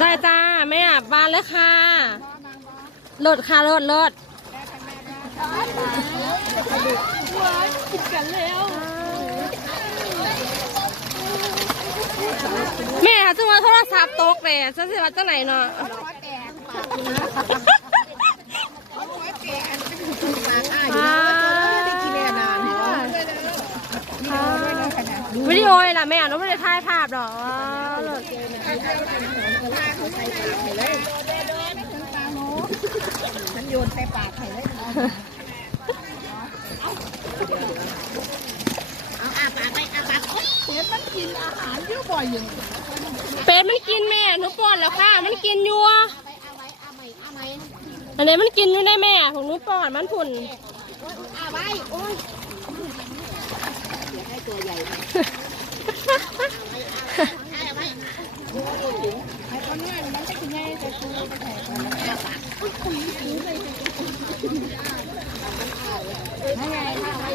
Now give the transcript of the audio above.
ได้จ้าแม่อาบบานแล้วค่ะรถค่ะรถรถแล้วแม่ค่ะจังว่าโทรศัพท์ตกเลยจะสิว่าจังไหนเนาะ วิดีโอเล ยล่ะแม่หนูไม่ได้ถ่ายภาพหรอกฉันโยนใส่ปากให้เลยเอาอาปากไปอาปากโอ๊ยเห็นมันกินอาหารเยอะบ่อยอยู่เป็ดมันกินแม่หนูป้อนแล้วค่ะ มันกินอยู่อะเอาไว้เอาไว้เอาไว้อันนี้มันกินอยู่ได้แม่ของหนูป้อนมันผุ่นอาไว้โอ้ยเดี๋ยวให้ตัวใหญ่ ไปเอาไว้ไอ้คนนี้มันจะกินไงแต่ตัวมันแข็งอาปากอุ้ยคุยคุยเลยไม่ไงถ้าไว้